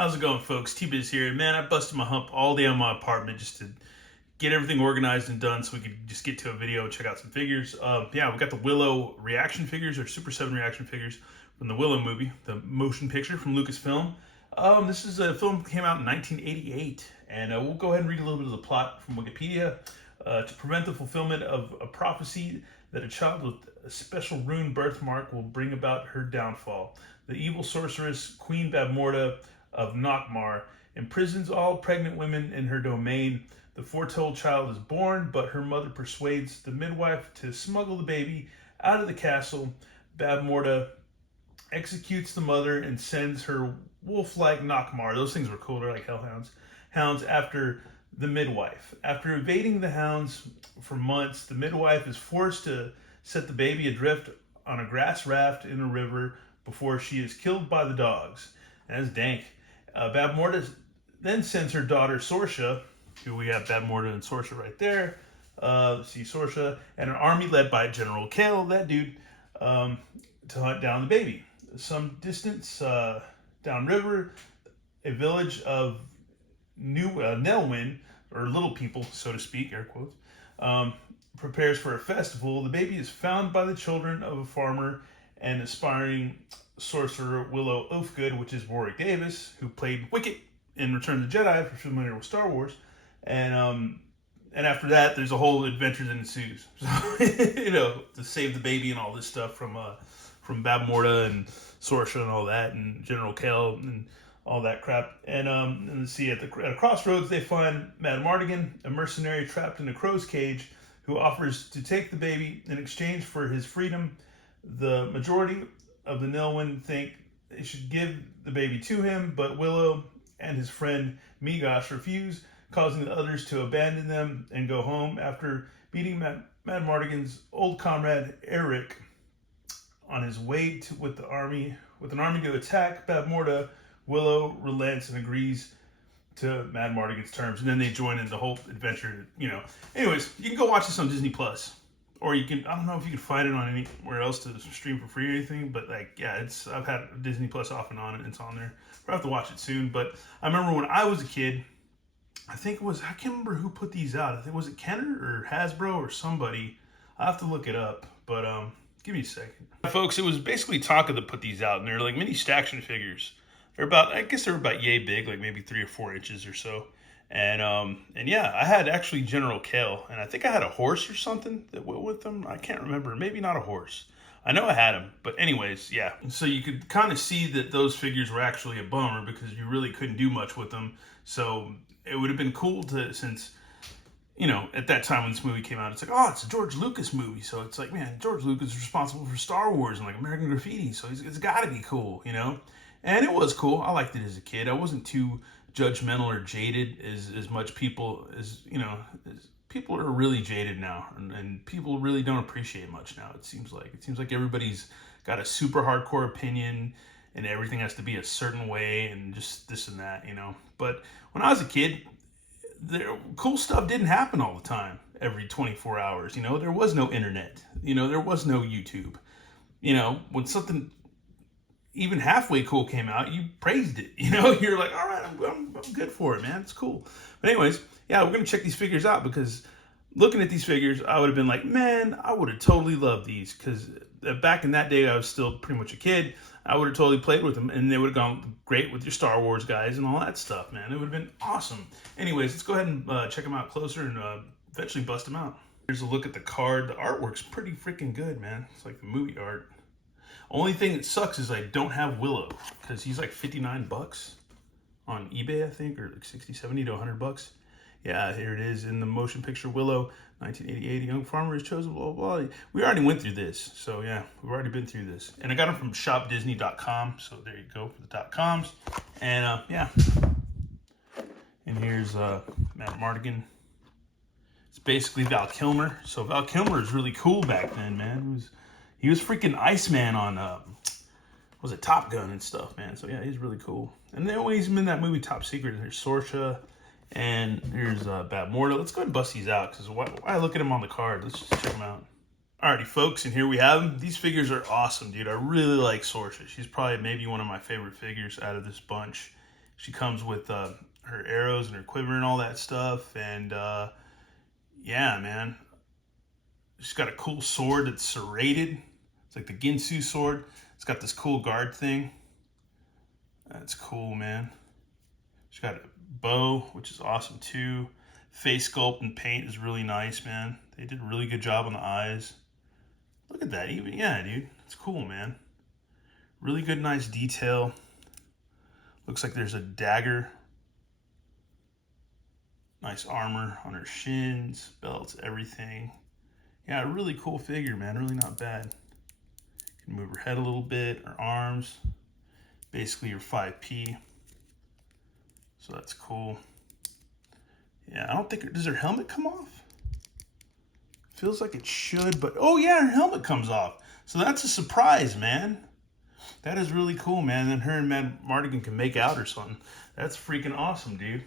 How's it going, folks? T-Biz here. Man, I busted my hump all day on my apartment just to get everything organized and done so we could just get to a video and check out some figures. Yeah, we got the Willow reaction figures, or Super 7 reaction figures from the Willow movie, the motion picture from Lucasfilm. This is a film that came out in 1988, and we'll go ahead and read a little bit of the plot from Wikipedia. To prevent the fulfillment of a prophecy that a child with a special rune birthmark will bring about her downfall, the evil sorceress Queen Babmorda of Nockmaar imprisons all pregnant women in her domain. The foretold child is born, but her mother persuades the midwife to smuggle the baby out of the castle. Babmorda executes the mother and sends her wolf-like Nockmaar, those things were cool, they're like hellhounds, hounds after the midwife. After evading the hounds for months, the midwife is forced to set the baby adrift on a grass raft in a river before she is killed by the dogs. And that's dank. Babmorda then sends her daughter Sorsha, who we have Babmorda and Sorsha right there. See Sorsha and an army led by General Kale, that dude, to hunt down the baby. Some distance downriver, a village of New Nelwyn, or little people, so to speak, air quotes, prepares for a festival. The baby is found by the children of a farmer and aspiring sorcerer Willow Oafgood, which is Warwick Davis, who played Wicket in Return of the Jedi, if you're familiar with Star Wars. And after that, there's a whole adventure that ensues. So, to save the baby and all this stuff from Babmorda and Sorsha and all that, and General Kale and all that crap. And see, at a crossroads, they find Mad Mardigan, a mercenary trapped in a crow's cage, who offers to take the baby in exchange for his freedom. The majority of the Nelwyn think they should give the baby to him, but Willow and his friend Migosh refuse, causing the others to abandon them and go home. After meeting Mad Mardigan's old comrade Eric on his way with an army to attack Babmorda, Willow relents and agrees to Mad Mardigan's terms, and then they join in the whole adventure. Anyways, you can go watch this on Disney Plus, or you can, I don't know if you can find it on anywhere else to stream for free or anything, but I've had Disney Plus off and on, and it's on there. I'll have to watch it soon. But I remember when I was a kid, I can't remember who put these out. I think, was it Kenner or Hasbro or somebody? I'll have to look it up, but give me a second. Folks, it was basically Tonka that put these out, and they're like mini Staction figures. They're about yay big, like maybe 3 or 4 inches or so. And yeah, I had actually General Kale, and I think I had a horse or something that went with them. I can't remember. Maybe not a horse. I know I had him, but anyways, yeah. So you could kind of see that those figures were actually a bummer because you really couldn't do much with them. So it would have been cool to, since, at that time when this movie came out, it's like, oh, it's a George Lucas movie. So it's like, man, George Lucas is responsible for Star Wars and like American Graffiti. So it's got to be cool, And it was cool. I liked it as a kid. I wasn't too judgmental or jaded as much people as people are really jaded now, and people really don't appreciate much now. It seems like everybody's got a super hardcore opinion and everything has to be a certain way and just this and that, But when I was a kid, cool stuff didn't happen all the time every 24 hours. There was no internet, there was no YouTube. When something even halfway cool came out, you praised it. You're like, all right, I'm good for it, man. It's cool. But anyways, yeah, we're gonna check these figures out, because looking at these figures, I would have been like, man, I would have totally loved these, because back in that day, I was still pretty much a kid. I would have totally played with them, and they would have gone great with your Star Wars guys and all that stuff, man. It would have been awesome. Anyways, let's go ahead and check them out closer and eventually bust them out. Here's a look at the card. The artwork's pretty freaking good, man. It's like the movie art. Only thing that sucks is I don't have Willow, because he's like 59 bucks on eBay, I think, or like 60, 70 to 100 bucks. Yeah, here it is in the motion picture Willow, 1988. A young farmer is chosen, blah, blah, blah. We already went through this. So yeah, we've already been through this. And I got them from shopdisney.com. So there you go for the .coms. And yeah. And here's Matt Mardigan. It's basically Val Kilmer. So Val Kilmer is really cool back then, man. He was freaking Iceman on, was it Top Gun and stuff, man. So yeah, he's really cool. And then when he's in that movie Top Secret, there's Sorsha, and here's Babmorda. Let's go ahead and bust these out, because why look at them on the card? Let's just check them out. Alrighty, folks, and here we have them. These figures are awesome, dude. I really like Sorsha. She's probably maybe one of my favorite figures out of this bunch. She comes with her arrows and her quiver and all that stuff. And yeah, man. She's got a cool sword that's serrated. It's like the Ginsu sword. It's got this cool guard thing. That's cool, man. She's got a bow, which is awesome too. Face sculpt and paint is really nice, man. They did a really good job on the eyes. Look at that, even, yeah, dude. It's cool, man. Really good, nice detail. Looks like there's a dagger. Nice armor on her shins, belts, everything. Yeah, a really cool figure, man. Really not bad. You can move her head a little bit, her arms. Basically your 5P. So that's cool. Yeah, I don't think, does her helmet come off? Feels like it should, but, oh yeah, her helmet comes off. So that's a surprise, man. That is really cool, man. Then her and Matt Mardigan can make out or something. That's freaking awesome, dude.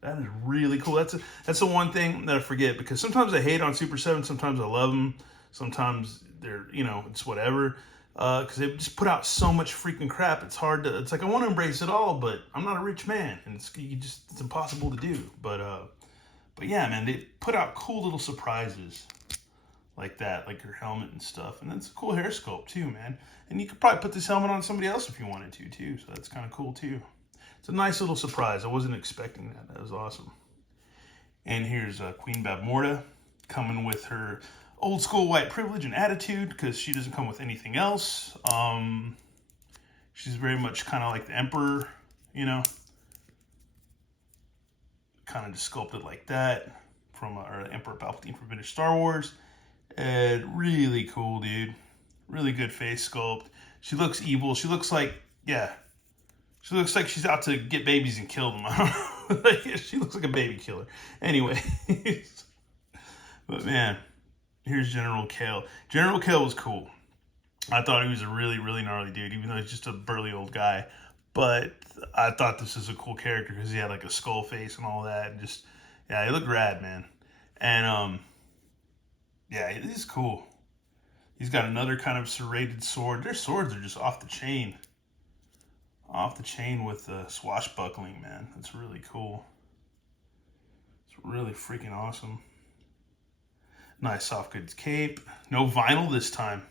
That is really cool. That's the one thing that I forget, because sometimes I hate on Super 7, sometimes I love them, sometimes they're, you know, it's whatever. Because they just put out so much freaking crap. It's hard to, it's like I want to embrace it all, but I'm not a rich man, and it's impossible to do. But yeah, man, they put out cool little surprises like that, like her helmet and stuff. And that's a cool hair sculpt too, man. And you could probably put this helmet on somebody else if you wanted to too. So that's kind of cool too. It's a nice little surprise. I wasn't expecting that. That was awesome. And here's Queen Babmorda coming with her old school white privilege and attitude, because she doesn't come with anything else. She's very much kind of like the Emperor, you know, kind of just sculpted like that from or Emperor Palpatine from vintage Star Wars. And really cool, dude. Really good face sculpt. She looks evil. She looks like, yeah, she looks like she's out to get babies and kill them. I don't know. She looks like a baby killer. Anyway, but man, here's General Kale. General Kale was cool. I thought he was a really, really gnarly dude, even though he's just a burly old guy. But I thought this was a cool character because he had like a skull face and all that. And just, yeah, he looked rad, man. And yeah, it is cool. He's got another kind of serrated sword. Their swords are just off the chain. Off the chain with swashbuckling, man. That's really cool. It's really freaking awesome. Nice soft goods cape. No vinyl this time.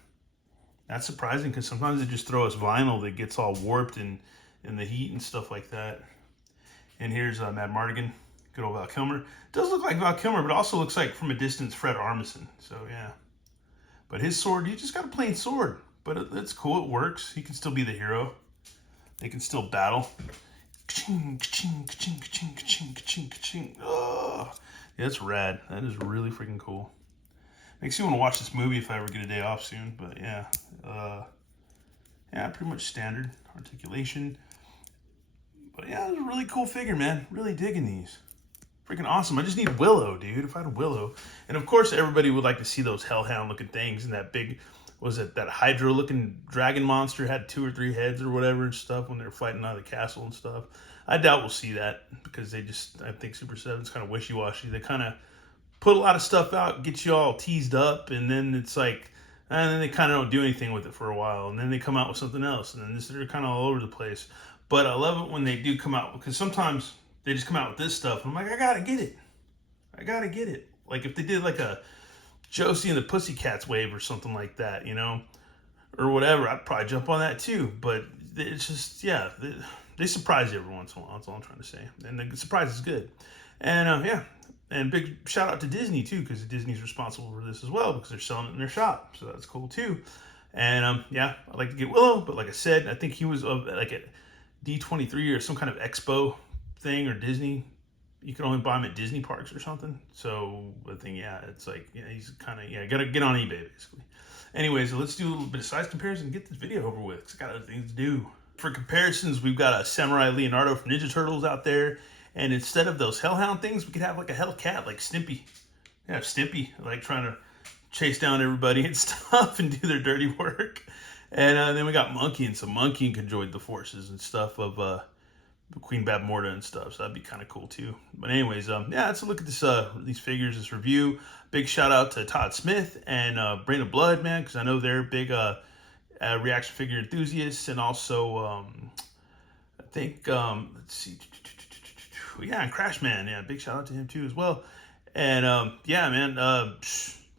That's surprising, because sometimes they just throw us vinyl that gets all warped in the heat and stuff like that. And here's Mad Mardigan. Good old Val Kilmer. It does look like Val Kilmer, but also looks like from a distance Fred Armisen. So yeah. But his sword, you just got a plain sword. But it's cool, it works. He can still be the hero. They can still battle. Ka-ching, ka-ching, ka-ching, ka-ching, ka-ching, ka-ching, ka-ching. Oh, yeah, that's rad. That is really freaking cool. Makes you want to watch this movie if I ever get a day off soon. But yeah. Yeah, pretty much standard articulation. But yeah, it's a really cool figure, man. Really digging these. Freaking awesome. I just need Willow, dude. If I had Willow. And of course, everybody would like to see those hellhound looking things and that big, was it that Hydra looking dragon monster had 2 or 3 heads or whatever and stuff when they were fighting out of the castle and stuff. I doubt we'll see that, because they just, I think Super 7's kind of wishy-washy. They kind of put a lot of stuff out, get you all teased up, and then it's like, and then they kind of don't do anything with it for a while, and then they come out with something else, and then they're kind of all over the place. But I love it when they do come out, because sometimes they just come out with this stuff, and I'm like, I gotta get it. I gotta get it. Like if they did like a Josie and the Pussycats wave or something like that, you know, or whatever, I'd probably jump on that too. But it's just, yeah, they surprise you every once in a while. That's all I'm trying to say. And the surprise is good. And yeah, and big shout out to Disney too, because Disney's responsible for this as well, because they're selling it in their shop. So that's cool too. And yeah, I'd like to get Willow, but like I said, I think he was like at D23 or some kind of expo thing, or Disney. You can only buy him at Disney parks or something. So I think, yeah, it's like, yeah, he's kind of, yeah, gotta get on eBay basically. Anyways, so let's do a little bit of size comparison and get this video over with, because I got other things to do. For comparisons, we've got a Samurai Leonardo from Ninja Turtles out there. And instead of those hellhound things, we could have like a Hellcat, like Stimpy. Yeah, Stimpy, like trying to chase down everybody and stuff and do their dirty work. And then we got Monkey, and so Monkey can join the forces and stuff of Queen Babmorda and stuff. So that'd be kind of cool too. But anyways, yeah, let's look at this these figures, this review. Big shout out to Todd Smith and Brain of Blood, man, because I know they're big reaction figure enthusiasts, and also think, let's see. Yeah, and Crashman. Yeah, big shout out to him too as well. And yeah, man,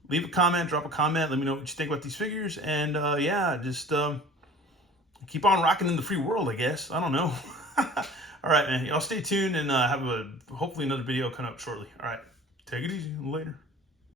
leave a comment, drop a comment. Let me know what you think about these figures. And yeah, just keep on rocking in the free world, I guess. I don't know. All right, man. Y'all stay tuned and have hopefully another video coming up shortly. All right. Take it easy. Later.